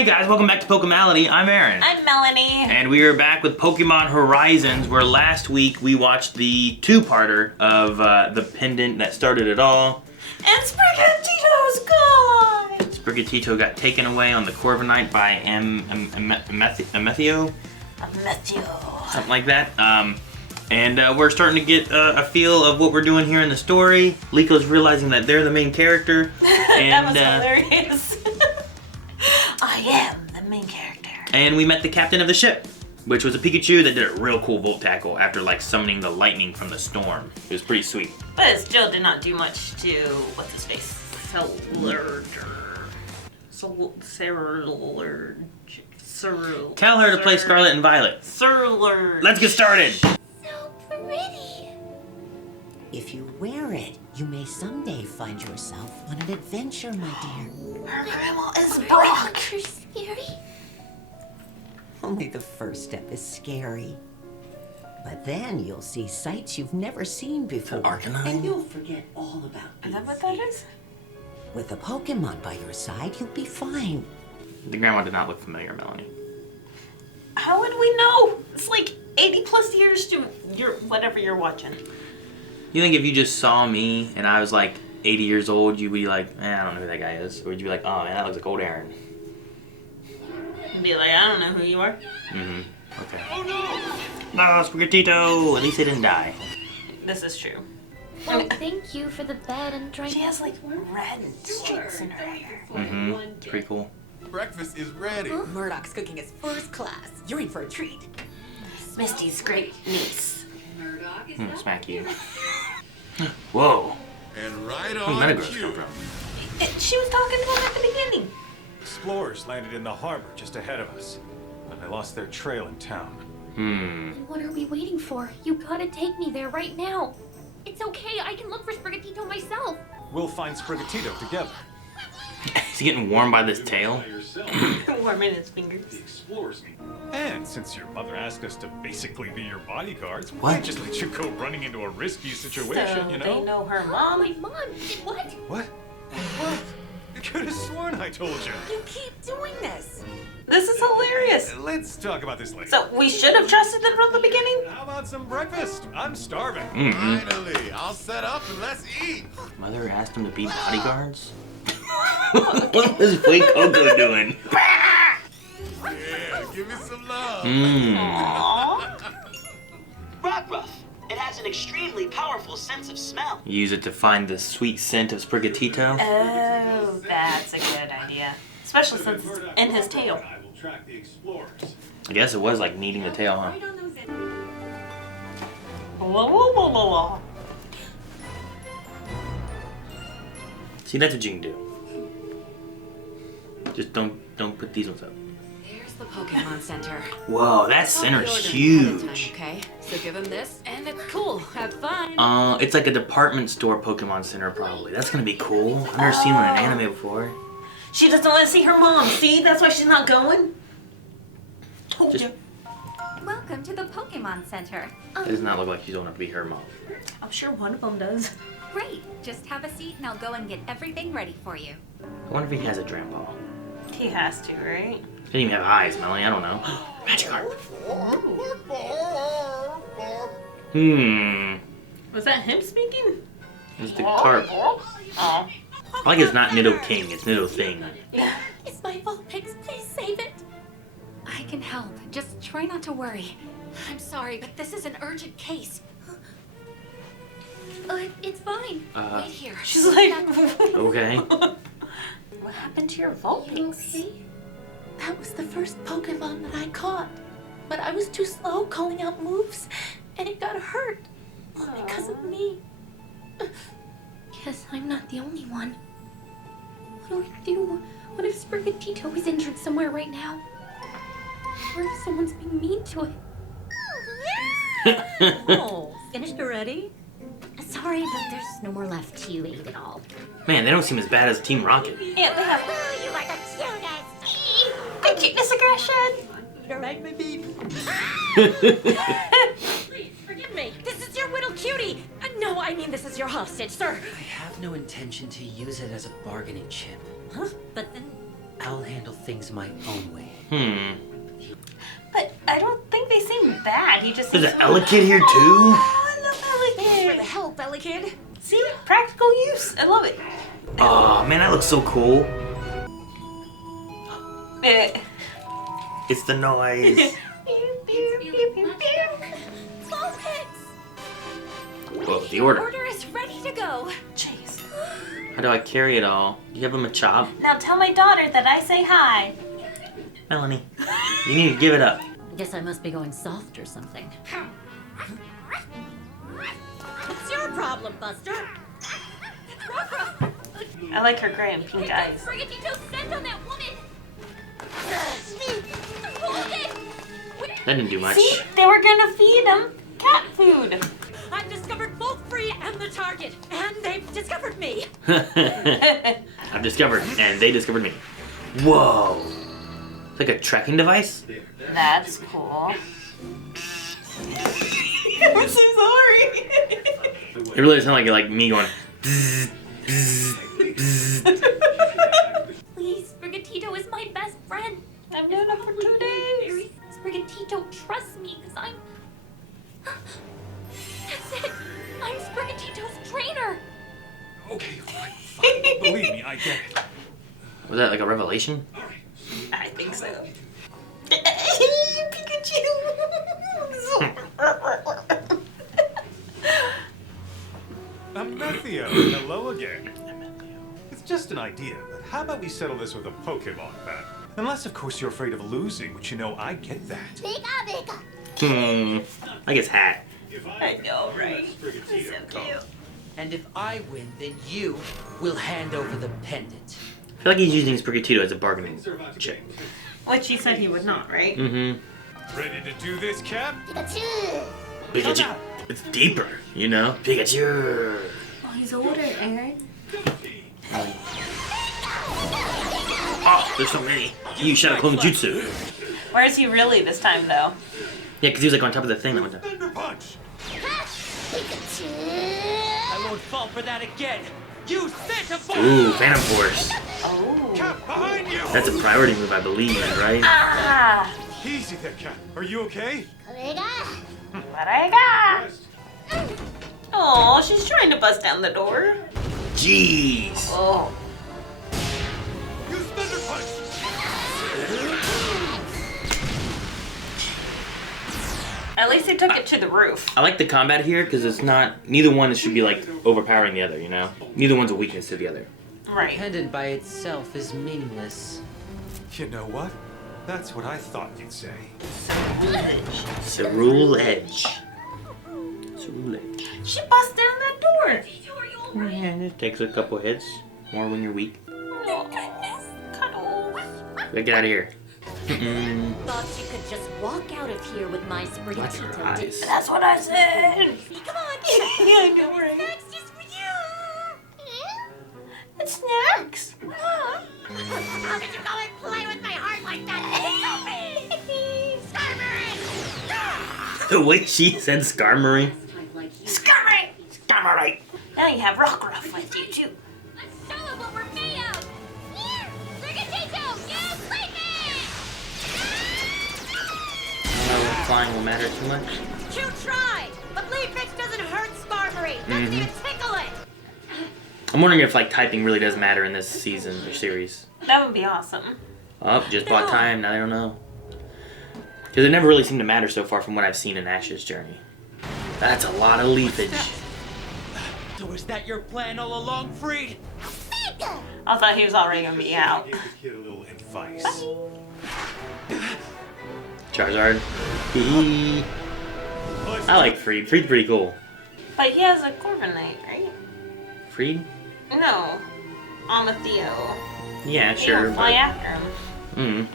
Hey guys, welcome back to Pokemality. I'm Aaron. I'm Melanie. And we are back with Pokemon Horizons, where last week we watched the two-parter of the pendant that started it all. And Sprigatito's gone! Sprigatito got taken away on the Corviknight by Amethio? Something like that. And we're starting to get a feel of what we're doing here in the story. Lico's realizing that they're the main character. And, that was hilarious. I am the main character. And we met the captain of the ship, which was a Pikachu that did a real cool Volt Tackle after like summoning the lightning from the storm. It was pretty sweet. But it still did not do much to, what's his face? Tell her to play Scarlet and Violet. Let's get started. So pretty. If you wear it, you may someday find yourself on an adventure, my dear. Her grandma is Brock. You're scary. Only the first step is scary. But then you'll see sights you've never seen before. Arcanine? And you'll forget all about Is that what that is? With a Pokemon by your side, you'll be fine. The grandma did not look familiar, Melanie. How would we know? It's like 80 plus years to whatever you're watching. You think if you just saw me and I was like 80 years old, you'd be like, I don't know who that guy is? Or would you be like, oh man, that looks like old Aaron? And be like, I don't know who you are. Mm-hmm. Okay. Oh no! No, Sprigatito! At least he didn't die. This is true. Well, thank you for the bed and drink. She has like red streaks in her hair. Mm-hmm. Pretty cool. Breakfast is ready. Murdoch's cooking is first class. You're in for a treat. Misty's great niece. Smack you. Whoa. And right Where'd on Metagross cue. come from? She was talking to him at the beginning. Explorers landed in the harbor just ahead of us, but they lost their trail in town. What are we waiting for? You gotta take me there right now. It's okay, I can look for Sprigatito myself. We'll find Sprigatito together. Is he getting warmed by this tail? Warming his fingers. And since your mother asked us to basically be your bodyguards, What? we just let you go running into a risky situation, So you they know? know her Oh, mom. my mom did what? What? You could have sworn I told you. You keep doing this. This is hilarious. Let's talk about this later. So we should have trusted them from the beginning? How about some breakfast? I'm starving. Finally, I'll set up and let's eat. Mother asked him to be bodyguards? What was Wake Coco doing? Yeah, give me some love. Aww. Rockruff. It has an extremely powerful sense of smell. Use it to find the sweet scent of Sprigatito. Oh, that's a good idea. Especially since it's in his tail. I will track the explorers. I guess it was like kneading the tail, huh? Blah, blah, blah, blah, blah. See, that's what you can do. Just don't put these ones up. Here's the Pokemon Center. Whoa, that center's huge. Okay, so give him this, and it's cool. Have fun. It's like a department store Pokemon Center, probably. That's gonna be cool. I've never seen one in anime before. She doesn't want to see her mom. See? That's why she's not going. Told Just- you. Welcome to the Pokemon Center. It does not look like she's old enough to be her mom. I'm sure one of them does. Great, just have a seat and I'll go and get everything ready for you. I wonder if he has a grandpa. He has to, right? Doesn't even have eyes, Melanie. I don't know. Magikarp. Was that him speaking? It's the carp. Oh. I like it's not Nido King, it's Nido Thing. Yeah. It's my fault, Pix. Please save it. I can help. Just try not to worry. I'm sorry, but this is an urgent case. It's fine. Wait here. She's like, Okay. what happened to your Vulpix? See? That was the first Pokemon that I caught. But I was too slow calling out moves, and it got hurt. All because of me. Guess I'm not the only one. What do we do? What if Sprigatito is injured somewhere right now? Or if someone's being mean to it? Oh, finished already? Sorry, but there's no more left to eat at all. Man, they don't seem as bad as Team Rocket. Yeah, they have. Oh, you are the cutest. The cuteness aggression. Alright, my baby. Please, forgive me. This is your little cutie. No, I mean this is your hostage, sir. I have no intention to use it as a bargaining chip. Huh? But then I'll handle things my own way. But I don't think they seem bad. He just There's seems an Elekid here too? Oh, I love Thanks for the Elekid. help, Elekid. See? Practical use. I love it. Oh man, that looks so cool. Eh. It's the noise. Whoa, the order. Order is ready to go. Jeez. How do I carry it all? Do you have him a chop? Now tell my daughter that I say hi. Melanie, you need to give it up. Guess I must be going soft or something. What's your problem, Buster? I like her gray and pink eyes. Sprigatito sent on that woman! Hold it! That didn't do much. See? They were gonna feed him cat food. I've discovered both Free and the target, and they've discovered me. I've discovered, and they discovered me. Whoa. It's like a tracking device? That's cool. I'm so sorry. It really does sound like me going. Bzz, bzz, bzz. Please, Sprigatito is my best friend. I've known him for 2 days. Sprigatito, trust me, because I'm... That's it! I'm Sprigatito's trainer! Okay, fine, fine. Believe me, I get it. Was that like a revelation? I think so. Pikachu! Amethio, hello again. It's just an idea, but how about we settle this with a Pokemon battle? Unless, of course, you're afraid of losing, which you know I get that. I guess hat. I know, right? He's so cute. And if I win, then you will hand over the pendant. I feel like he's using Sprigatito as a bargaining chip. Which he said he would not, right? Ready to do this, Cap? Pikachu. It's deeper, you know? Pikachu. Oh, he's older, Aaron. Oh, there's so many. You Shadow Clone Jutsu. Where is he really this time, though? Yeah, because he was like on top of the thing that one time. Thunder Punch! I won't fall for that again. You Santa Force! Ooh, Phantom Force. Oh. Cap, behind you! That's a priority move, I believe, right? Ah! Easy there, Cap. Are you okay? What I got? Oh, she's trying to bust down the door. Jeez. Oh. Use Thunder Punch! At least they took it to the roof. I like the combat here because it's not, neither one should be like overpowering the other, you know? Neither one's a weakness to the other. Right. Pendant by itself is meaningless. You know what? That's what I thought you'd say. Cerule Edge. Cerule Edge. She bust down that door. Yeah, it takes a couple hits. More when you're weak. Oh, cuddles. Get out of here. Thought you could just walk out of here with my Like her Sprigatito. eyes. That's what I said. Come on, Yeah, I know, right? next is for you. It's snacks. How did you go and play with my heart like that? The way she said Skarmory. Scurry! Skarmory. Now you have Rockruff with you, too. Let's show them what we're made of! Yeah! Sprigatito, use lightning! I don't know if flying will matter too much. You tried, but Leaf Pitch doesn't hurt Skarmory. Doesn't even tickle it. I'm wondering if like typing really does matter in this season or series. That would be awesome. Oh, just bought time. Now I don't know. Because it never really seemed to matter so far from what I've seen in Ash's journey. That's a lot of leafage. So is that your plan all along, Freed? I thought he was already gonna be out. Give the kid a little advice. Charizard. Hee. I like Freed. Freed's pretty cool. But he has a Corviknight, right? Freed? No. Amethyst. Yeah, You sure. don't fly But, after him.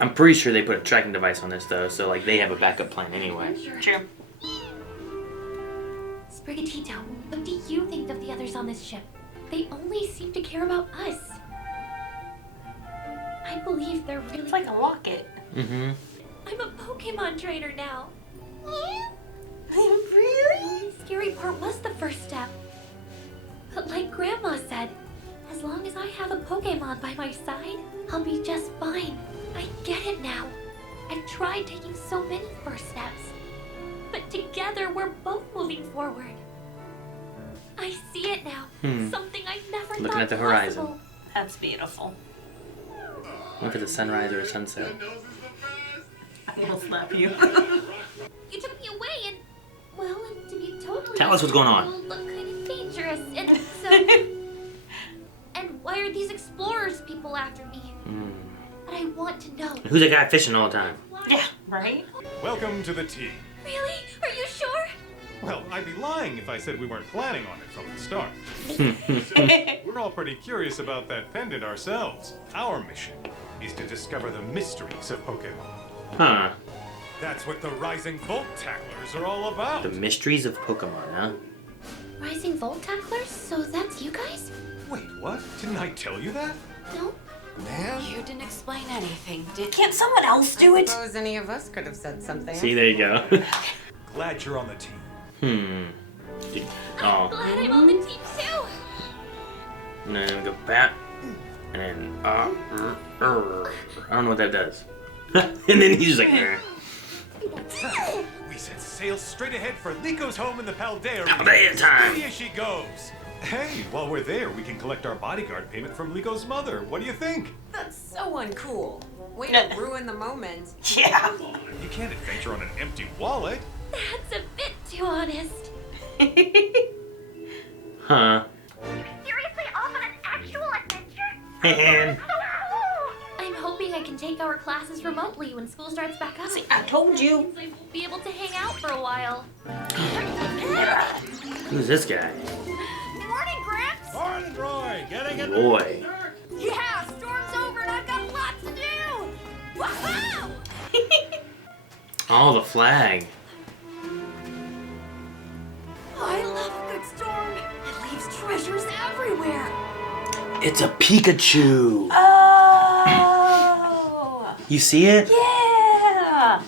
I'm pretty sure they put a tracking device on this though, so like they have a backup plan anyway. True. Sprigatito, what do you think of the others on this ship? They only seem to care about us. I believe they're really... It's like a locket. Mm-hmm. I'm a Pokemon trainer now. Really? The scary part was the first step. But like Grandma said, As long as I have a Pokemon by my side, I'll be just fine. I get it now. I've tried taking so many first steps. But together, we're both moving forward. I see it now. Something I never thought Looking at the horizon. possible. That's beautiful. Look at the sunrise or a sunset. I will slap you. You took me away and, well, and to be totally Tell us what's going on. honest, you look kind of dangerous, and so... and why are these explorers people after me? But I want to know. Who's that guy fishing all the time? Yeah, right? Welcome to the team. Really? Are you sure? Well, I'd be lying if I said we weren't planning on it from the start. We're all pretty curious about that pendant ourselves. Our mission is to discover the mysteries of Pokemon. Huh. That's what the Rising Volt Tacklers are all about. The mysteries of Pokemon, huh? Rising Volt Tacklers? So that's you guys? Wait, what? Didn't I tell you that? No? Man, You didn't explain anything, did Can't someone else do I it? suppose any of us could have said something. See, there you go. Glad you're on the team. Dude. I'm Oh. glad I'm on the team too. And then go bat. And then, I don't know what that does. And then he's just like, We set sail straight ahead for Liko home in the Paldea. Paldea time. Here she goes. Hey, while we're there, we can collect our bodyguard payment from Liko's mother. What do you think? That's so uncool. Way to ruin the moment. Yeah. You can't adventure on an empty wallet. That's a bit too honest. huh. Seriously off on an actual adventure? And So cool! I'm hoping I can take our classes remotely when school starts back up. See, I told you. Means I won't be able to hang out for a while. who's this guy? Morning, Gramps! Morning, Roy. Getting Roy. Yeah, storm's over and I've got lots to do! Woohoo! Oh, the flag. I love a good storm. It leaves treasures everywhere. It's a Pikachu. Oh. You see it? Yeah.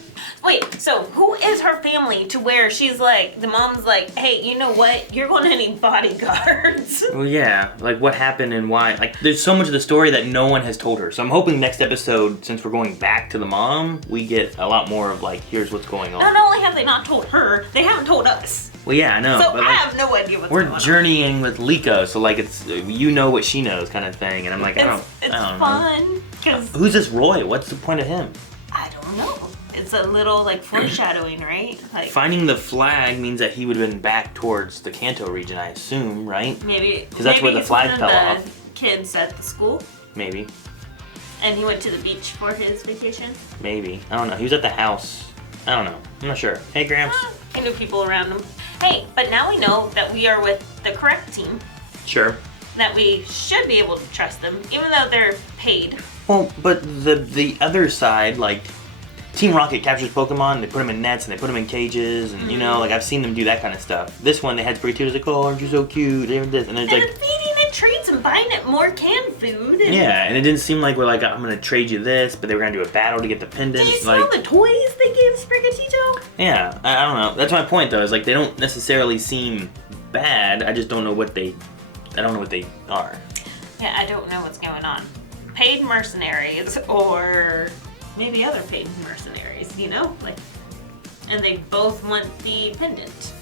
Wait, so who is her family to where she's like, the mom's like, hey, you know what? You're going to need bodyguards. Well, yeah. Like, what happened and why? Like, there's so much of the story that no one has told her. So I'm hoping next episode, since we're going back to the mom, we get a lot more of, like, here's what's going on. Not only have they not told her, they haven't told us. Well, yeah, I know. So but, I like, have no idea what's we're going on. journeying with Liko, so, like, it's, you know what she knows kind of thing. And I'm like, I don't know. fun, because Who's this Roy? What's the point of him? I don't know. It's a little, like, foreshadowing, right? Like, Finding the flag means that he would have been back towards the Kanto region, I assume, right? maybe 'Cause that's where the he's flag one of fell the off. kids at the school, Maybe. and he went to the beach for his vacation. Maybe. I don't know. He was at the house. I don't know. I'm not sure. Hey, Gramps. I knew people around him. Hey, but now we know that we are with the correct team, Sure. that we should be able to trust them, even though they're paid. Well, but the other side, like, Team Rocket captures Pokemon, they put them in nets and they put them in cages, and you know, like, I've seen them do that kind of stuff. This one, they had Sprigatito, like, oh, aren't you so cute? They have this, and it's And like, feeding it treats and buying it more canned food. And yeah, and it didn't seem like we're like, I'm gonna trade you this, but they were gonna do a battle to get the pendant. Do you like, smell the toys they gave Sprigatito? yeah, I don't know. That's my point, though. Is like they don't necessarily seem bad. I just don't know what they. I don't know what they are. Yeah, I don't know what's going on. Paid mercenaries or maybe other paid mercenaries, you know? Like, and they both want the pendant.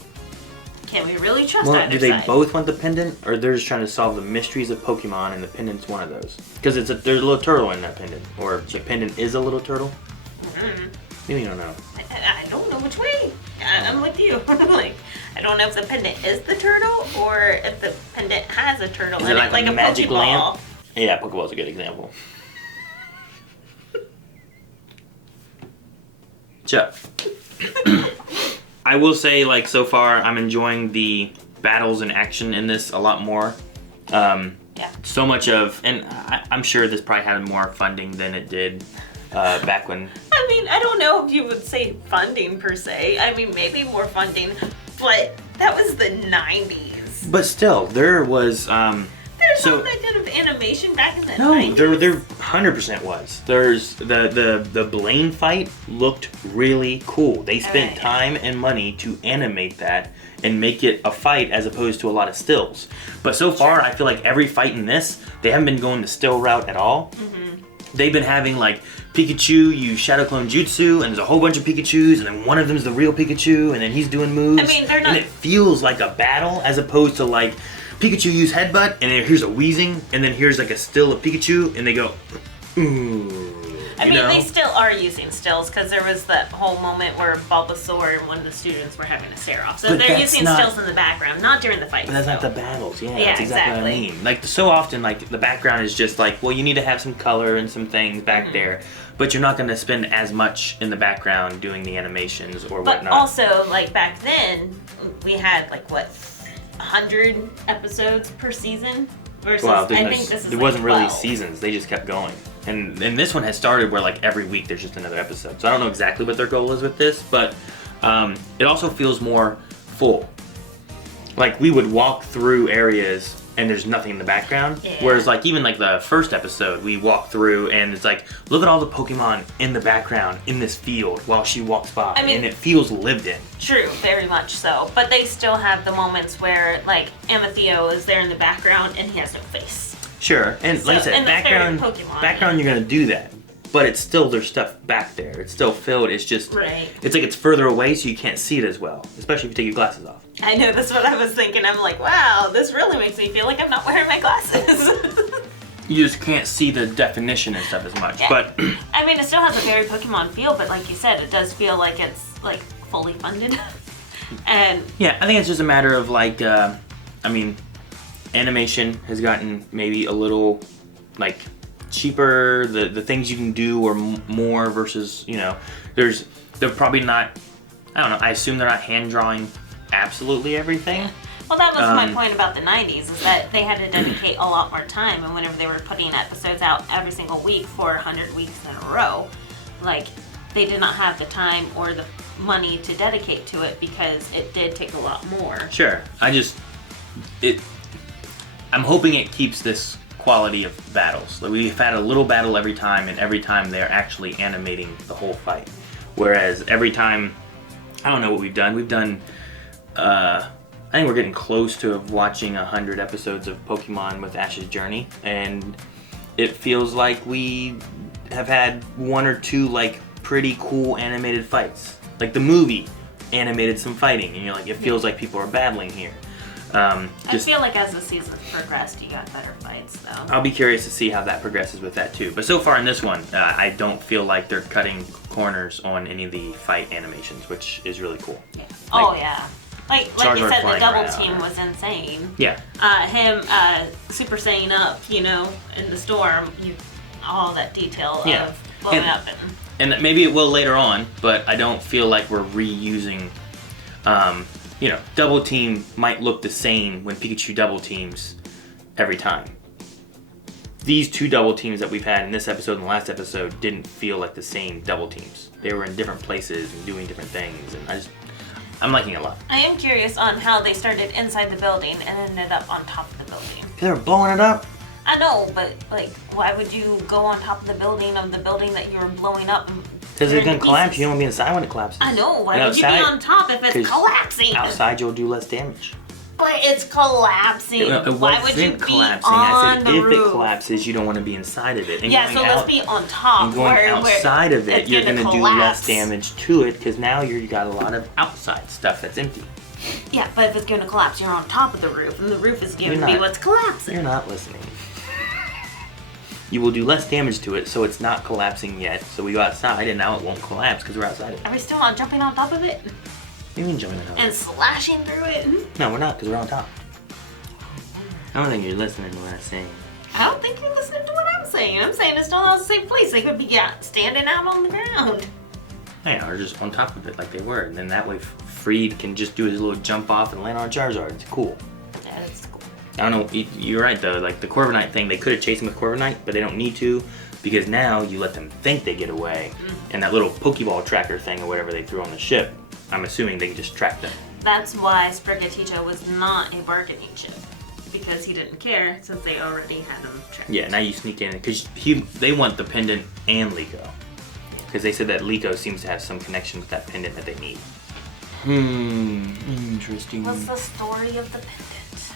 Can we really trust Well, either do they side? both want the pendant, or they're just trying to solve the mysteries of Pokemon, and the pendant's one of those? Because there's a little turtle in that pendant, or the pendant is a little turtle. Maybe you don't know. I don't know which way. I'm with you. Like, I don't know if the pendant is the turtle or if the pendant has a turtle Is in it it, like a magic Pokeball. lamp? Yeah, Pokeball's a good example. So, I will say, like, so far, I'm enjoying the battles and action in this a lot more. Yeah. So much of, and I'm sure this probably had more funding than it did back when. I mean, I don't know if you would say funding per se. I mean, maybe more funding, but that was the 90s. But still, there was, There's So- not that good of animation back in the No, 90s. there 100% was. There's the Blaine fight looked really cool. They spent Okay. time and money to animate that and make it a fight as opposed to a lot of stills. But so far, I feel like every fight in this, they haven't been going the still route at all. They've been having like Pikachu use Shadow Clone Jutsu, and there's a whole bunch of Pikachus, and then one of them's the real Pikachu, and then he's doing moves. I mean, they're not- And it feels like a battle as opposed to like Pikachu use Headbutt, and then here's a Weezing, and then here's like a still of Pikachu, and they go, ooh. I You mean, know? they still are using stills because there was that whole moment where Bulbasaur and one of the students were having a stare-off. So But they're that's using not- stills in the background, not during the fights. But that's not though. the battles. Yeah, Yeah, that's exactly what I exactly. mean. Like so often, like the background is just like, well, you need to have some color and some things back Mm-hmm. there, but you're not going to spend as much in the background doing the animations or But whatnot. also, like back then, we had like what 100 episodes per season versus well, I think this is there like wasn't really 12. seasons. They just kept going. And this one has started where like every week there's just another episode. So I don't know exactly what their goal is with this, but it also feels more full. Like we would walk through areas and there's nothing in the background. Yeah. Whereas like even like the first episode we walk through and it's like, look at all the Pokemon in the background in this field while she walks by. I mean- and it feels lived in. True, very much so. But they still have the moments where like Amethyst is there in the background and he has no face. Sure, and like I So- said, and that's very background Pokemon. you're gonna do that. But it's still, there's stuff back there. It's still filled, it's just, Right. it's like it's further away so you can't see it as well. Especially if you take your glasses off. I know, that's what I was thinking. I'm like, wow, this really makes me feel like I'm not wearing my glasses. You just can't see the definition and stuff as much. Yeah. But, I mean, it still has a very Pokemon feel, but like you said, it does feel like it's like fully funded. And yeah, I think it's just a matter of like, I mean, animation has gotten maybe a little, like, cheaper. The things you can do are more versus, you know, they're probably not, I don't know, I assume they're not hand drawing absolutely everything. well, that was my Um, point about the 90s, is that they had to dedicate a lot more time, and whenever they were putting episodes out every single week for 100 weeks in a row, like, they did not have the time or the money to dedicate to it because it did take a lot more. Sure. I'm hoping it keeps this quality of battles. Like we've had a little battle every time, and every time they're actually animating the whole fight. Whereas every time, I don't know what we've done. We've done, I think we're getting close to watching 100 episodes of Pokemon with Ash's Journey, and it feels like we have had one or two like pretty cool animated fights. Like the movie animated some fighting, and you're like, it feels like people are battling here. I feel like as the seasons progressed, you got better fights, though. I'll be curious to see how that progresses with that too. But so far in this one, I don't feel like they're cutting corners on any of the fight animations, which is really cool. Yeah. Like- Oh, yeah. Like you Charizard said, the flying double around. team was insane. Yeah. Him Super Saiyan up, you know, in the storm, all that detail Yeah. of blowing And- up. And maybe it will later on, but I don't feel like we're reusing, you know, double team might look the same when Pikachu double teams every time. These two double teams that we've had in this episode and the last episode didn't feel like the same double teams. They were in different places and doing different things, and I'm liking it a lot. I am curious on how they started inside the building and ended up on top of the building. They were blowing it up. I know, but like, why would you go on top of the building that you were blowing up? Because it's gonna collapse. You don't want to be inside when it collapses. I know. Why And would you be outside- on top if it's 'cause collapsing? Outside, you'll do less damage. But it's collapsing. It Why would you wasn't be collapsing. on I said the if roof? it collapses, you don't want to be inside of it. And Yeah, going so out, let's be on top. and going where outside of it, it's you're gonna do collapse. less damage to it because now you got a lot of outside stuff that's empty. Yeah, but if it's going to collapse, you're on top of the roof, and the roof is going You're to be not. what's collapsing. You're not listening. You will do less damage to it, so it's not collapsing yet. So we go outside, and now it won't collapse because we're outside of it. Are we still not jumping on top of it What do you mean jumping out? and slashing through it? No, we're not because we're on top. I don't think you're listening to what I'm saying. I don't think you're listening to what I'm saying. I'm saying it's still not a safe place. They could be standing out on the ground. Yeah, or just on top of it like they were. And then that way Freed can just do his little jump off and land on Charizard. It's cool. Yeah, that's cool. I don't know, you're right though, like the Corviknight thing, they could have chased him with Corviknight, but they don't need to because now you let them think they get away. And that little Pokeball tracker thing or whatever they threw on the ship, I'm assuming they can just track them. That's why Sprigatito was not a bargaining chip. because he didn't care since they already had him tracked. Yeah, now you sneak in because they want the pendant and Liko. Because they said that Liko seems to have some connection with that pendant that they need. Interesting. What's the story of the pendant?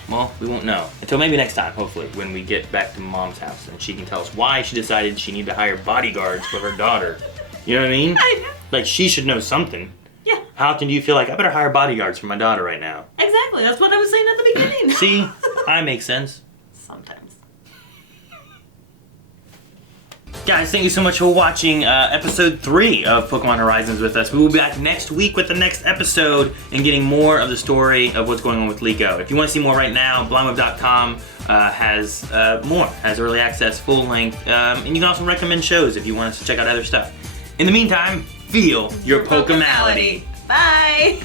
Well, we won't know until maybe next time, hopefully, when we get back to Mom's house and she can tell us why she decided she needed to hire bodyguards for her daughter. You know what I mean? I know. Like, she should know something. Yeah. How often do you feel like, I better hire bodyguards for my daughter right now? Exactly. That's what I was saying at the beginning. See? I make sense. Sometimes. Guys, thank you so much for watching episode 3 of Pokemon Horizons with us. We will be back next week with the next episode and getting more of the story of what's going on with Liko. If you want to see more right now, blindweb.com has more, has early access, full length, and you can also recommend shows if you want us to check out other stuff. In the meantime, feel your Pokemality. Bye.